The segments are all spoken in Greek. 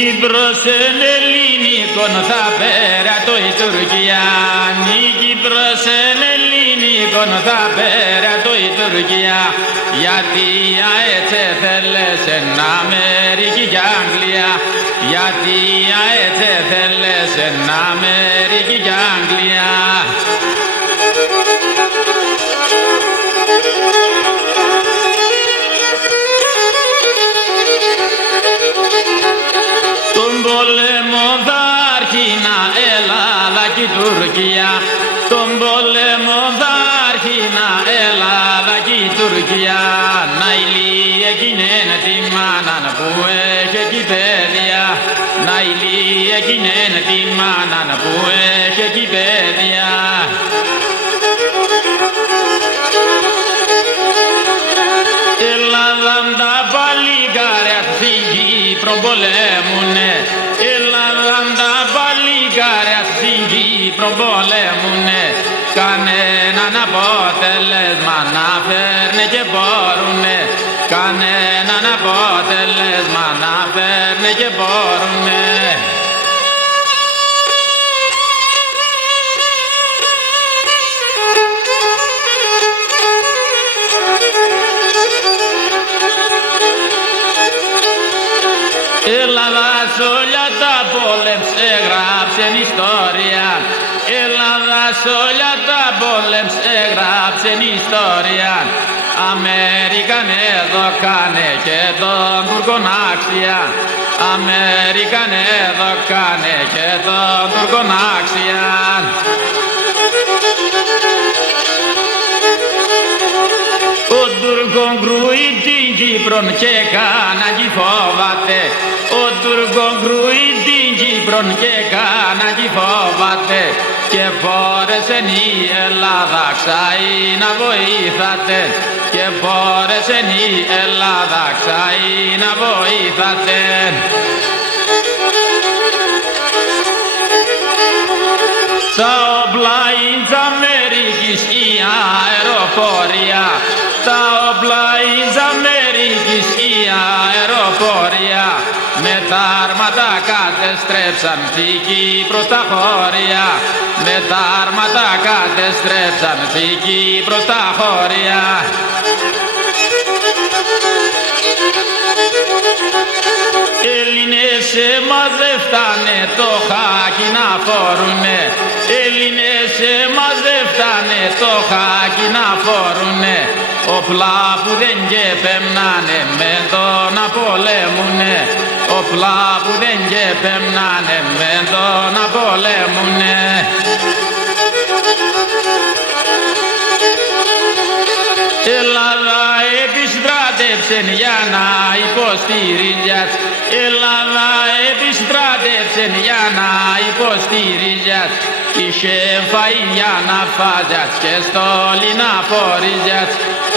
Κύπρος εν ελληνικών θα πέρατο η Τουρκία. Η Κύπρος εν ελληνικών θα πέρατο η Τουρκία. Γιατί έτσι θέλες εν Αμερική και Αγγλία. Γιατί έτσι θέλες εν Αμερική και Αγγλία. Τον πόλεμο θα αρχίνα Ελλάδα και η Τουρκία. Τον πόλεμο θα αρχίνα Ελλάδα και η Τουρκία. Να ηλί εκείνεν τη μάναν που έχει εκεί παιδιά. Να ηλί εκείνεν τη μάναν που έχει εκεί παιδιά. Ελλάδα τα παλικάρια στην Κύπρο πολέμουνε. Ελλάδα τα παλικάρια στην Κύπρο πολέμουνε. Κανέναν αποτέλεσμα να φέρνε και μπορουνε. Κανέναν αποτέλεσμα να φέρνε και μπορουνε. Ελλάδα σ' όλα τα πόλεμψε γράψεν ιστορία. Ελλάδα σ' όλα τα πόλεμψε γράψεν ιστορία. Αμερικαν εδώ κάνε και τον Τούρκον άξια. Αμερικαν εδώ κάνε και τον Τούρκον άξια. Ο Τούρκον κρούει την Κύπρον και κανάκι φόβαται. Ο Τούρκον κρούει την Κύπρον και κανάκι φόβαται. Και φόρεσεν η Ελλάδα ξαεί να βοήθαται. Και φόρεσεν η Ελλάδα ξαεί να βοήθαται. Τα όπλα της Αμερικής η αεροπορία. Τα όπλα της Αμερικής η αεροπορία. Με τα άρματα κατεστρέψαν τη Κύπρο στα χώρια. Με τα άρματα κατεστρέψαν τη Κύπρο στα χώρια. Έλληνες εμάς δεν φτάνε το χάκι να φορουνε. Έλληνες εμάς δεν φτάνε το χάκι να φορουνε. Όπλα που δεν κεπέμνανε με το να πολέμουνε. Όπλα που δεν κεπέμνανε με το να πολέμουνε. Ελλάδα επιστράτευσεν για να υποστηρίζας. Ελλάδα επιστράτευσεν για να υποστηρίζας. Είχε φαΐν για να φάζας και στόλι να φορίζας.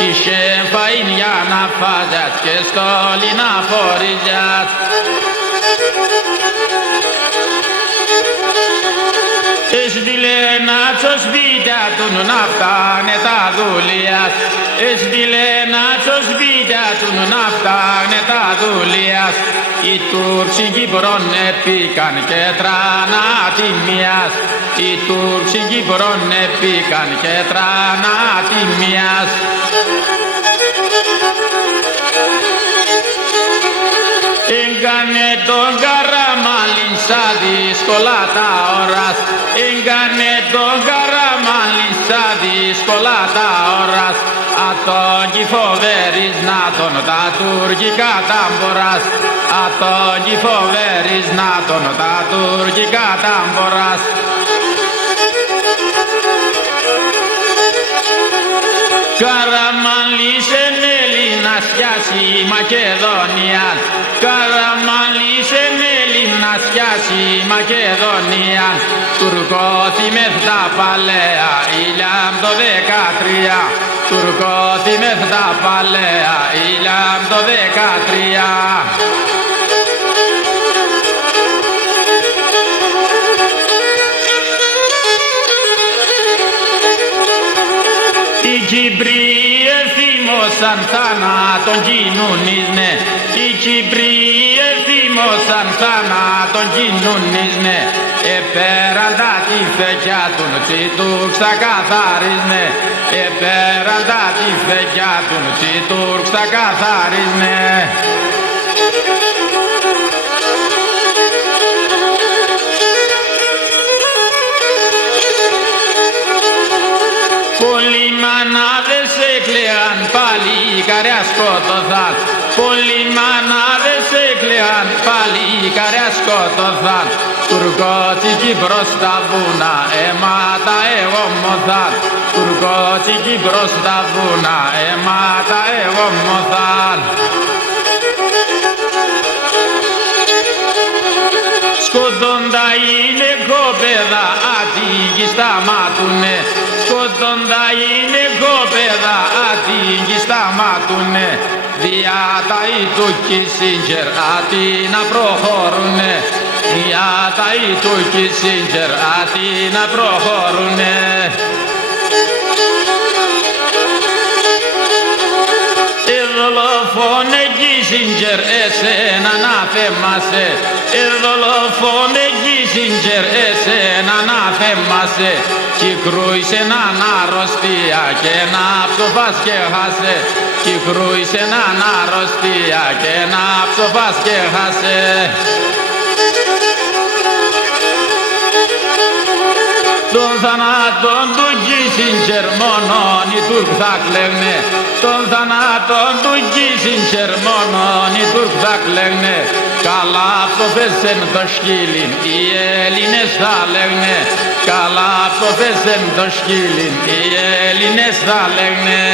Είχε φαΐν για να φάζας και στόλι να φορίζας. Έστειλε να στο σπίτια του να φτάνε τα δουλειάς. Έστειλε να στο σπίτια του να φτάνε τα δουλειάς. Οι Τούρκοι Κύπρον επίκαν και τράνα τιμίας. Οι Τούρκοι Κύπρον επίκαν και τράνα τιμίας. Έγκανε τον Καραμαλή στα δύσκολα τα ώρας. Έγκανε τον Καραμαλή στα δύσκολα τα ώρας. Ατόν κι φοβέρεις να τον τα τουρκικά τάμπορας. Ατόν κι φοβέρεις να τον τα τουρκικά τάμπορας. Καραμαλής εν Έλληνας πιάσει Μακεδονία. Καραμαλής εν Έλληνας πιάσει Μακεδονία. Τουρκώθημεθ τα παλαιά ηλιάμ το 13. Τουρκώθημεθ τα παλαιά ηλιάμ το 13. Η Κυπροί εθίμωσαν θάνατον κοινωνίσνε, οι Κυπροί εθίμωσαν θάνατον κοινωνίσνε, επέραν τα τη φεκιά του Τουρκ στα καθαρίσνε, επέραν τα τη φεκιά του Τουρκ στα καθαρίσνε. Πολλοί μανάδες έκλαιγαν, παλικάρια σκότωθαν. Πολλοί μανάδες έκλαιγαν, παλικάρια σκότωθαν. Τουρκότσικοι προς τα βουνά, αίματα εγωμωθαν. Τουρκότσικοι προς τα βουνά, αίματα εγωμωθαν. Σκοτώντα είναι κόπεδα, Αττική σταματούνε. Σκοτώντα είναι κόπεδα, Αττική σταματούνε. Δια τα του Κίσινγκερ, Αττή να προχωρούνε. Δια τα του Κίσινγκερ, Αττή να προχωρούνε. Δολοφόνε Κίσινγκερ, εσένα να θέμασε. Δολοφόνε Κίσινγκερ, εσένα να θέμασε. Κι κρούησε έναν αρρωστία και να ψοφάς και χάσε. Κι κρούησε έναν αρρωστία και να ψοφάς και χάσε. Τον θανάτων του Κίσινγκερ μόνον οι Τούρκ θα κλαίγνε. Τον θανάτων του Κίσινγκερ μόνον οι Τούρκ θα κλαίγνε. Καλά ψοφέσεν το σκύλιν, οι Έλληνες θα λέγνε. Καλά ψοφέσεν το σκύλιν, οι Έλληνες θα λέγνε.